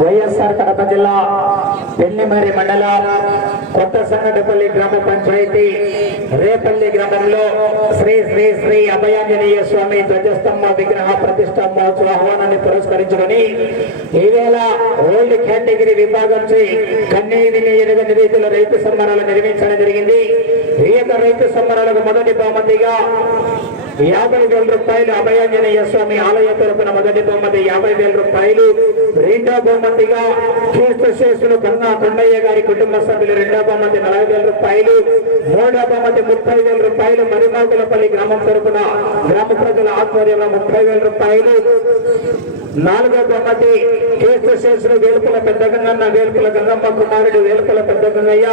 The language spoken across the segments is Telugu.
వైఎస్ఆర్ కడప జిల్లా పెళ్ళిమరి మండలం కొత్త సంగటపల్లి గ్రామ పంచాయతీ రేపల్లి గ్రామంలో శ్రీ శ్రీ శ్రీ అభయాంజనేయ స్వామి ధ్వజస్తంభ విగ్రహ ప్రతిష్ట మహోత్సవ ఆహ్వానాన్ని పురస్కరించుకొని ఈవేళ ఓల్డ్ కేటగిరీ విభాగం చే కన్నీ రీతిలో రైతు సంబరాలు నిర్వహించడం జరిగింది. ఈ యొక్క రైతు సంబరాలకు మొదటి బహుమతిగా యాభై వేల రూపాయలు అభయాంజనేయ స్వామి ఆలయ తరపున మొదటి బహుమతి యాభై వేల రూపాయలు. రెండో బహుమతిగా కీర్తి శేషులు కన్నా కొండయ్య గారి కుటుంబ సభ్యులు రెండో బహుమతి నలభై వేల రూపాయలు. మూడో బహుమతి ముప్పై వేల రూపాయలు మరిమాకులపల్లి గ్రామం తరపున గ్రామ ప్రజల ఆధ్వర్యంలో ముప్పై వేల రూపాయలు. నాలుగో బహుమతి కీర్తి వేలుపుల పెద్ద గంగన్న వేలుపుల గంగమ్మ కుమారుడు వేలుపుల పెద్ద గంగయ్య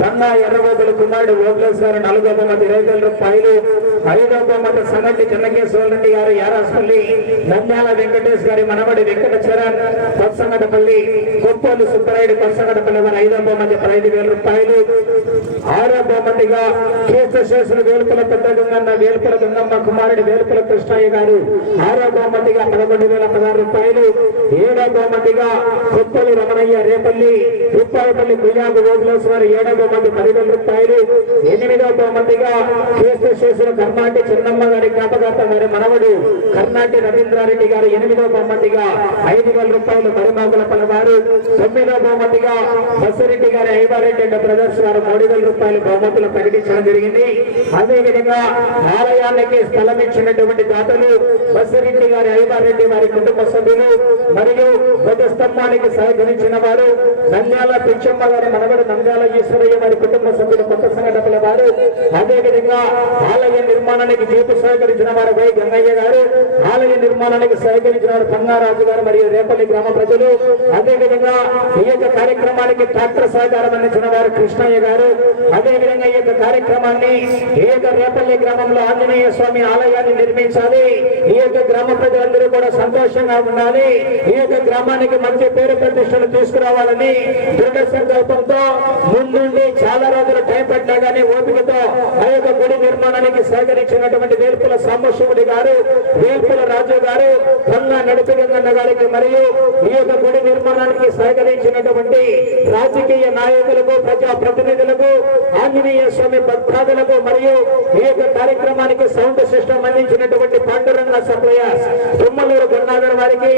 కన్నా ఎర్రబోతుల కుమారుడు ఓట్లేశ్వర నాలుగో బహుమతి ఇరవై వేల రూపాయలు. ఐదో బహుమతి సంగటి చెన్నకేశ్వర రెడ్డి గారు యారాసుపల్లి నంద్యాల వెంకటేష్ గారి మనవడి వెంకట చరణ్ కొత్సంగటపల్లి కొప్పోలు సుబ్బరాయుడు కొత్సంగటపల్లి వారి ఐదో బహుమతి పదహైదు వేల రూపాయలు. ఆరో బహుమతిగా కీర్తిశేషులు వేలుపుల పెద్ద గంగన్న వేలుపుల గంగమ్మ కుమారుడు వేలుపుల కృష్ణయ్య గారు. ఆరో బహుమతిగా పదకొండు వేల పదహారు రూపాయలు. ఏడో బహుమతిగా కొప్పలు రమణయ్య రేపల్లి రూపాయపల్లి కుయ్యాకు ఓగులేశ్వరి ఏడో బహుమతి పదివేల రూపాయలు. ఎనిమిదో బహుమతిగా కీర్తిశేషులు కర్ణాటి చిన్నమ్మ గారి జ్ఞాపకార్థ గారి మనవడు కర్ణాటి రవీంద్రారెడ్డి గారు ఎనిమిదో బహుమతిగా ఐదు వేల రూపాయలు మరిమాకుల పలవారు. తొమ్మిదో బహుమతిగా బస్సిరెడ్డి గారి ఐవారెడ్డి అండ్ బ్రదర్స్ గారు మూడు వేల రూపాయలు బహుమతులు ప్రకటించడం జరిగింది. అదేవిధంగా ఆలయాలకి ఆలయానికి స్థలం ఇచ్చినటువంటి దాతలు బస్సిరెడ్డి గారి ఐవారెడ్డి వారి కుటుంబ సభ్యులు మరియు ధ్వజస్తంభానికి సహకరించిన వారు నంద్యాల పిచ్చమ్మ గారి మనవడు నంద్యాల ఈశ్వరయ్య వారి కుటుంబ సభ్యులు గారు. అదేవిధంగా వారు ఆలయ నిర్మాణానికి జీవిత సహకరించిన వారు వై గంగయ్య గారు. ఆలయ నిర్మాణానికి సహకరించిన వారు పంగారాజు గారు మరియు రేపల్లి గ్రామ ప్రజలు. అదేవిధంగా ఈ యొక్క కార్యక్రమానికి ట్రాక్టర్ సహకారం అందించిన వారు కృష్ణయ్య గారు. అదేవిధంగా ఈ యొక్క కార్యక్రమాన్ని ఈ యొక్క రేపల్లి గ్రామంలో ఆంజనేయ స్వామి ఆలయాన్ని నిర్మించాలి. ఈ యొక్క గ్రామ ప్రజలందరూ కూడా సంతోషంగా ఉండాలి. ఈ యొక్క గ్రామానికి మంచి పేరు ప్రతిష్టలు తీసుకురావాలని దృఢ సంకల్పంతో ముందుండి చాలా రోజులు టైం పట్టినా కానీ ఓపికతో ఆ గుడి నిర్మాణానికి సహకరించినటువంటి వేల్పుల సాంబశివుడి గారు వేల్పుల రాజు గారు కన్నా నడిపిగంగన్న గారికి మరియు ఈ యొక్క గుడి నిర్మాణానికి సహకరించినటువంటి రాజకీయ నాయకులకు ప్రజా ప్రతినిధులకు ఆంజనేయ స్వామి భక్తాదులకు మరియు ఈ యొక్క కార్యక్రమానికి సౌండ్ సిస్టమ్ అందించినటువంటి పాండురంగ సప్లయర్స్ తుమ్మలూరు గన్నాగర్ వారికి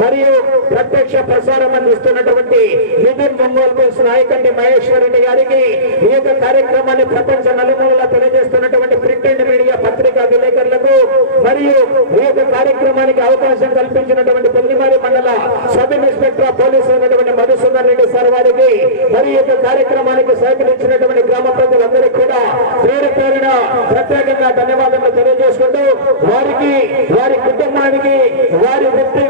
మరియు ప్రత్యక్ష ప్రసారం అందిస్తున్నటువంటి నితిన్ ఒంగోలు బుల్స్ నాయకండి మహేశ్వర్ రెడ్డి గారికి ఈ యొక్క కార్యక్రమాన్ని ప్రపంచ నలుమూలలా చేస్తున్నటువంటి ప్రింట్ అండ్ మీడియా పత్రికా విలేకరులకు మరియు ఈ యొక్క కార్యక్రమానికి అవకాశం కల్పించినటువంటి పొందిమారి మండల సబ్ ఇన్స్పెక్టర్ పోలీసు ఉన్నటువంటి మధుసూదన్ రెడ్డి సార్ వారికి మరి ఈ యొక్క కార్యక్రమానికి సహకరించినటువంటి గ్రామ ప్రజలందరికీ కూడా పేరు పేరున ప్రత్యేకంగా ధన్యవాదాలు తెలియజేసుకుంటూ వారికి వారి కుటుంబానికి వారి వృత్తి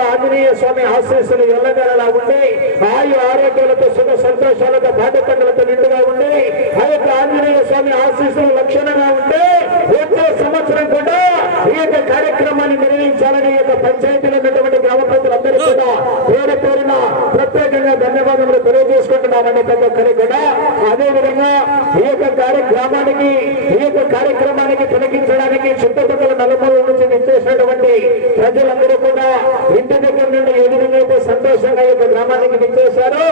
వ్యాపారాల ఆంజనేయ స్వామి ఆశీస్సులు ఎల్లగలలా ఉండి. ఆయు ఆరోగ్యాలతో సుఖ సంతోషాలతో బాట నిండుగా ఉండి. ఆ యొక్క ఆంజనేయ స్వామి ఆశీస్సులు లక్షణంగా ఉంటే వచ్చే సంవత్సరం కూడా ఈ యొక్క కార్యక్రమాన్ని నిర్వహించాలని యొక్క పంచాయతీలో ఉన్నటువంటి గ్రామ ప్రజలందరూ కూడా పేరు పేరున ప్రత్యేకంగా ధన్యవాదములు తెలియజేసుకుంటున్నారని ప్రతి ఒక్కరికి కూడా. అదే విధంగా ఈ యొక్క కార్యక్రమానికి ఈ యొక్క కార్యక్రమానికి తొలగించడానికి చుట్టుపక్కల నలుమూల నుంచి విచ్చేసినటువంటి ప్రజలందరూ కూడా ఇంటి దగ్గర నుండి ఏ విధంగా అయితే సంతోషంగా యొక్క గ్రామానికి విచ్చేశారో.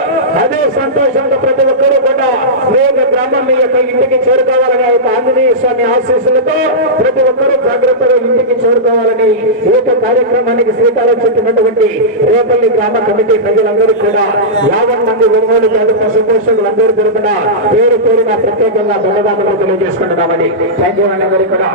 అదే సంతోషంతో ప్రతి ఒక్కరూ కూడా మీ యొక్క గ్రామం మీ యొక్క ఇంటికి చేరుకోవాలని యొక్క ఆంజనేయ స్వామి ఆశీస్సులతో ప్రతి ఒక్కరూ జాగ్రత్తగా ఇంటికి చేరుకోవాలని ఈ యొక్క కార్యక్రమానికి శ్రీకారం చుట్టినటువంటి రేపల్లి గ్రామ కమిటీ ప్రజలందరూ కూడా యాభై మంది ఒంగోలు ప్రభుత్వ పశు పోషకులందరూ తరపున పేరు పేరున ప్రత్యేకంగా ధన్యవాదాలు తెలియజేసుకుంటున్నామని. థ్యాంక్ యూ అందరికీ కూడా